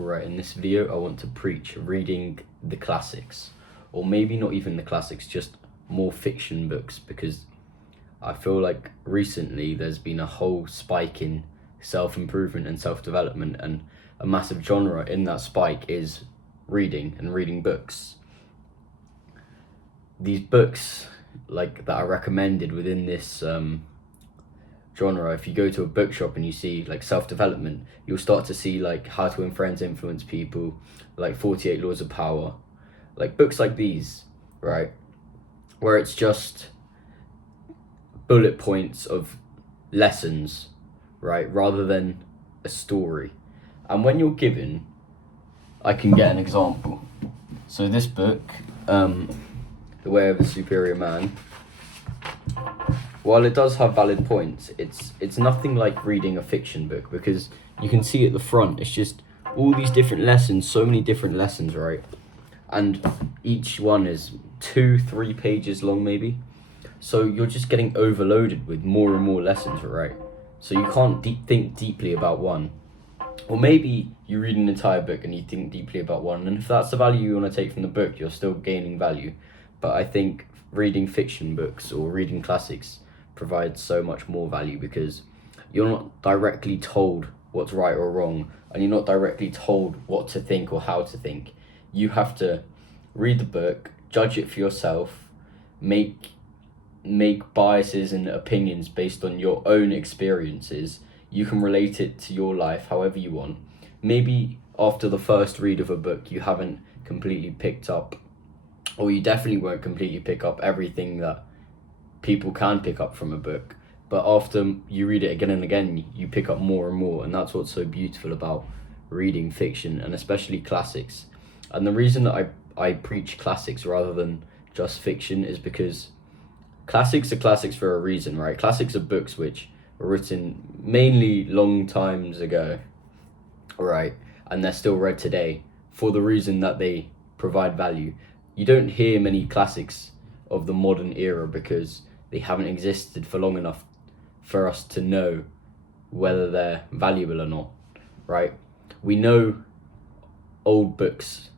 Right, in this video I want to preach reading the classics, or maybe not even the classics, just more fiction books, because I feel like recently there's been a whole spike in self-improvement and self-development, and a massive genre in that spike is reading and reading books. These books like that are recommended within this genre, if you go to a bookshop and you see like self-development, you'll start to see like How to Win Friends, Influence People, like 48 Laws of Power, like books like these, right, where it's just bullet points of lessons, right, rather than a story. And when you're given, I can get an example. So this book, The Way of a Superior Man, while it does have valid points, it's nothing like reading a fiction book, because you can see at the front, it's just all these different lessons, so many different lessons, right? And each one is 2-3 pages long maybe. So you're just getting overloaded with more and more lessons, right? So you can't think deeply about one. Or maybe you read an entire book and you think deeply about one, and if that's the value you want to take from the book, you're still gaining value. But I think reading fiction books or reading classics provides so much more value, because you're not directly told what's right or wrong, and you're not directly told what to think or how to think. You have to read the book, judge it for yourself, make biases and opinions based on your own experiences. You can relate it to your life however you want. Maybe after the first read of a book you haven't completely picked up, or you definitely won't completely pick up everything that people can pick up from a book, but after you read it again and again, you pick up more and more. And that's what's so beautiful about reading fiction, and especially classics. And the reason that I preach classics rather than just fiction is because classics are classics for a reason, right? Classics are books which were written mainly long times ago, right? And they're still read today for the reason that they provide value. You don't hear many classics of the modern era because they haven't existed for long enough for us to know whether they're valuable or not, right? We know old books,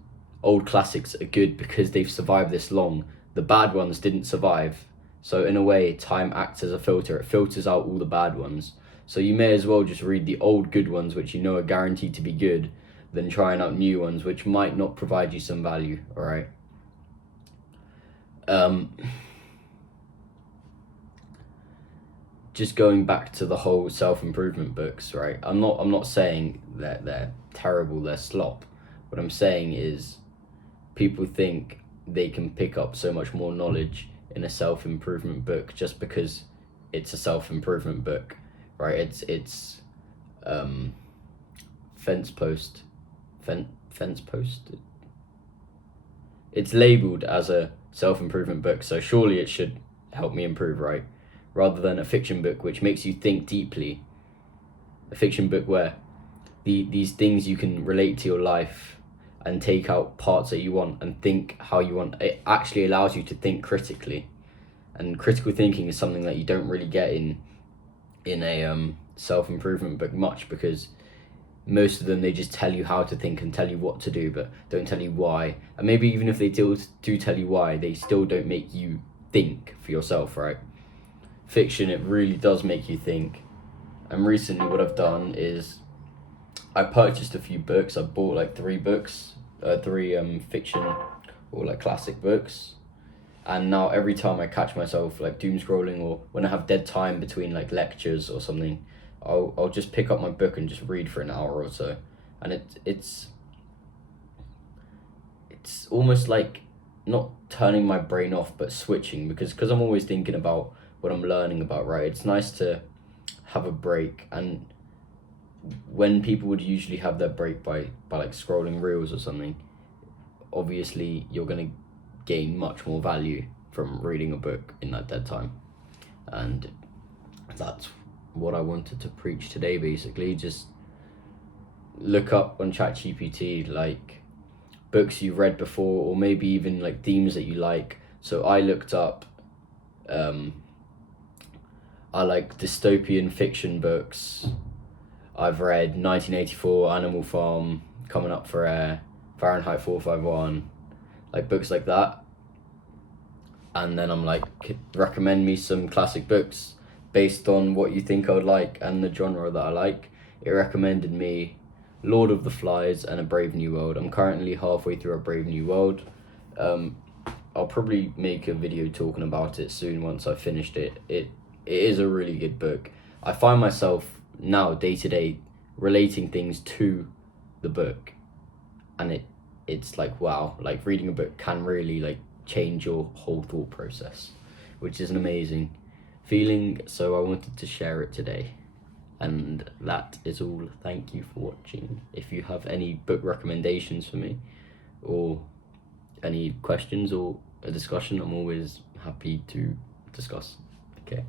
old classics are good because they've survived this long. The bad ones didn't survive. So in a way, time acts as a filter. It filters out all the bad ones. So you may as well just read the old good ones, which you know are guaranteed to be good, than trying out new ones, which might not provide you some value, all right? Just going back to the whole self-improvement books, right? I'm not saying that they're terrible, they're slop. What I'm saying is people think they can pick up so much more knowledge in a self-improvement book just because it's a self-improvement book, right? It's fence post. It's labeled as a self-improvement book, so surely it should help me improve, right? Rather than a fiction book which makes you think deeply. A fiction book where these things you can relate to your life and take out parts that you want and think how you want. It actually allows you to think critically, and critical thinking is something that you don't really get in a self-improvement book much, because most of them, they just tell you how to think and tell you what to do, but don't tell you why. And maybe even if they do tell you why, they still don't make you think for yourself, right? Fiction, it really does make you think. And recently what I've done is I purchased a few books. I bought like 3 books, 3 fiction or like classic books. And now every time I catch myself like doom scrolling, or when I have dead time between like lectures or something, I'll just pick up my book and just read for an hour or so. And it's almost like not turning my brain off, but switching, because I'm always thinking about what I'm learning about, right? It's nice to have a break. And when people would usually have their break by like scrolling reels or something, obviously you're going to gain much more value from reading a book in that dead time. And that's what I wanted to preach today, basically. Just look up on ChatGPT like books you've read before, or maybe even like themes that you like. So I looked up I like dystopian fiction books. I've read 1984, Animal Farm, Coming Up for Air, Fahrenheit 451, like books like that. And then I'm like, recommend me some classic books based on what you think I would like and the genre that I like. It recommended me Lord of the Flies and A Brave New World. I'm currently halfway through A Brave New World. I'll probably make a video talking about it soon once I've finished it. It is a really good book. I find myself now day to day relating things to the book, and it's like, wow, like reading a book can really like change your whole thought process, which is an amazing feeling. So I wanted to share it today, and that is all. Thank you for watching. If you have any book recommendations for me or any questions or a discussion, I'm always happy to discuss. Okay.